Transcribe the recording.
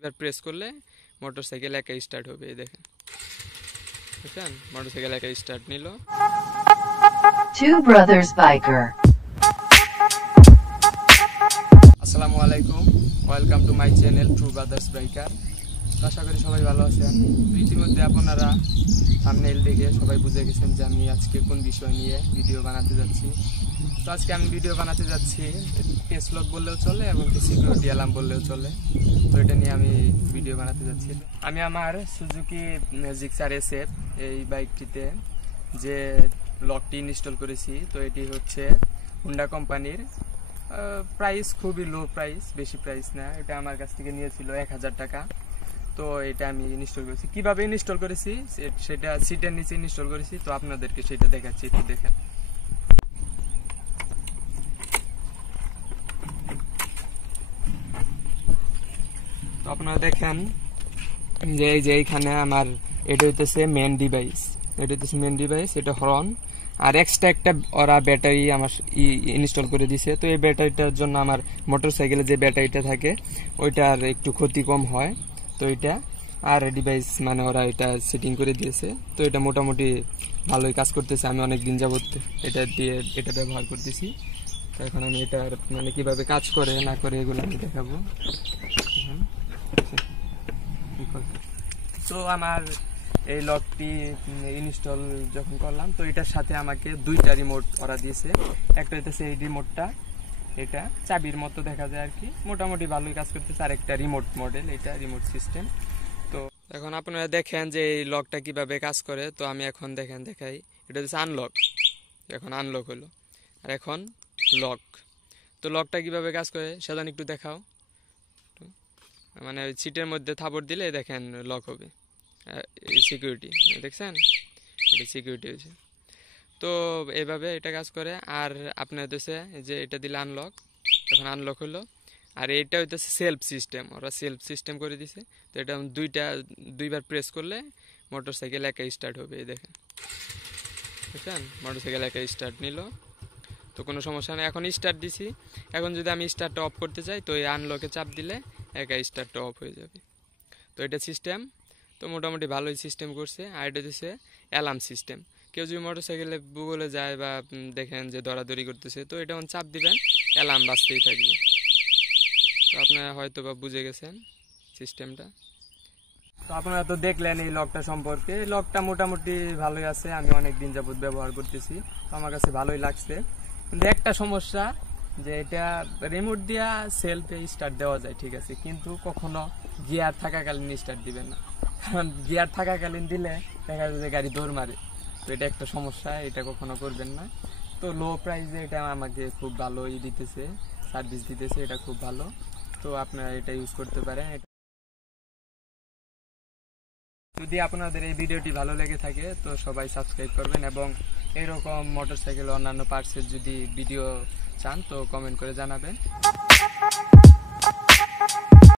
দুইবার প্রেস করলে মোটরসাইকেল একাই স্টার্ট হবে। এই দেখেন, বুঝছেন, মোটরসাইকেল একাই স্টার্ট নিল। Two brothers biker. আসসালামু আলাইকুম, welcome to my channel to brothers biker. আশা করি সবাই ভালো আছেন। ইতিমধ্যে আপনারা থাম্বনেইল দেখে সবাই বুঝে গেছেন যে আমি আজকে কোন বিষয় নিয়ে ভিডিও বানাতে যাচ্ছি। তো আজকে আমি ভিডিও বানাতে যাচ্ছি পেস লক বললেও চলে এবং সিকিউরিটি অ্যালার্ম বললেও চলে। তো এটা নিয়ে আমি ভিডিও বানাতে যাচ্ছি। আমি আমার সুজুকি জিক্সার SF এই বাইকটিতে যে লকটি ইনস্টল করেছি, তো এটি হচ্ছে হুন্ডা কোম্পানির। প্রাইস খুবই লো প্রাইস, বেশি প্রাইস না। এটা আমার কাছ থেকে নিয়েছিল 1000 টাকা। তো এটা আমি ইনস্টল করেছি। কিভাবে ইনস্টল করেছি সেটা সিটের নিচে ইনস্টল করেছি। তো আপনাদেরকে সেটা দেখাচ্ছি, একটু দেখেন। তো আপনারা দেখেন যে এই যে এইখানে আমার এটা হইতেছে মেন ডিভাইস, এটা হর্ন আর এক্সট্রা একটা ওরা ব্যাটারি আমার ইনস্টল করে দিছে। তো এই ব্যাটারিটার জন্য আমার মোটরসাইকেলে যে ব্যাটারিটা থাকে ওইটার একটু ক্ষতি কম হয়। তো এটা আর ডিভাইস মানে ওরা এটা সেটিং করে দিয়েছে। তো এটা মোটামুটি ভালোই কাজ করতেছে। আমি অনেক দিন যাবত এটা ব্যবহার করতেছি। তো এখন আমি এটা মানে কিভাবে কাজ করে না করে এগুলো আমি দেখাবো। তো আমার এই লকটি ইনস্টল যখন করলাম, তো এটার সাথে আমাকে দুইটা রিমোট ওরা দিয়েছে। একটা হইতেছে এই রিমোটটা, এটা চাবির মতো দেখা যায় আর কি, মোটামুটি ভালোই কাজ করতেছে। আর একটা রিমোট মডেল, এটা রিমোট সিস্টেম। তো এখন আপনারা দেখেন যে এই লকটা কিভাবে কাজ করে। তো আমি এখন দেখাই। এটা হচ্ছে আনলক, এখন আনলক হলো। আর এখন লক। তো লকটা কিভাবে কাজ করে সেটা একটু দেখাও। মানে সিটের মধ্যে থাপড় দিলে দেখেন লক হবে। সিকিউরিটি দেখছেন, এটা সিকিউরিটি হয়েছে। তো এইভাবে এটা কাজ করে। আর আপনার হইতেছে যে এটা দিলে আনলক, এখন আনলক হলো। আর এটা হইতেছে সেলফ সিস্টেম, ওরা সেলফ সিস্টেম করে দিছে। তো এটা দুইবার প্রেস করলে মোটরসাইকেল একাই স্টার্ট হবে। এই দেখেন, বুঝছেন, মোটরসাইকেল একাই স্টার্ট নিল। তো কোনো সমস্যা নেই। এখন স্টার্ট দিছি। এখন যদি আমি স্টার্টটা অফ করতে চাই, তো এই আনলকে চাপ দিলে একাই স্টার্টটা অফ হয়ে যাবে। তো এটা সিস্টেম তো মোটামুটি ভালোই সিস্টেম করছে। আর এটা হচ্ছে অ্যালার্ম সিস্টেম। কেউ যদি মোটরসাইকেলে বলে যায় বা দেখেন যে দৌড়াদৌড়ি করতেছে, তো এটা চাপ দিবেন, অ্যালার্ম বাজতেই থাকবে। তো আপনারা হয়তো বা বুঝে গেছেন সিস্টেমটা। তো আপনারা তো দেখলেন এই লকটা সম্পর্কে। এই লকটা মোটামুটি ভালোই আছে, আমি অনেক দিন যাবত ব্যবহার করতেছি। তো আমার কাছে ভালোই লাগছে। কিন্তু একটা সমস্যা যে এটা রিমোট দিয়া সেলফে স্টার্ট দেওয়া যায়, ঠিক আছে, কিন্তু কখনো গিয়ার থাকাকালীন স্টার্ট দিবেন না। কারণ গিয়ার থাকাকালীন দিলে দেখা যায় যে গাড়ি দৌড় মারে। তো এটা একটা সমস্যা, এটা কখনো করবেন না। তো লো প্রাইসে এটা আমাকে খুব ভালোই দিতেছে, সার্ভিস দিতেছে, এটা খুব ভালো। তো আপনারা এটা ইউজ করতে পারেন। যদি আপনাদের এই ভিডিওটি ভালো লেগে থাকে তো সবাই সাবস্ক্রাইব করবেন, এবং এরকম মোটরসাইকেল অন্যান্য পার্টসের যদি ভিডিও চান তো কমেন্ট করে জানাবেন।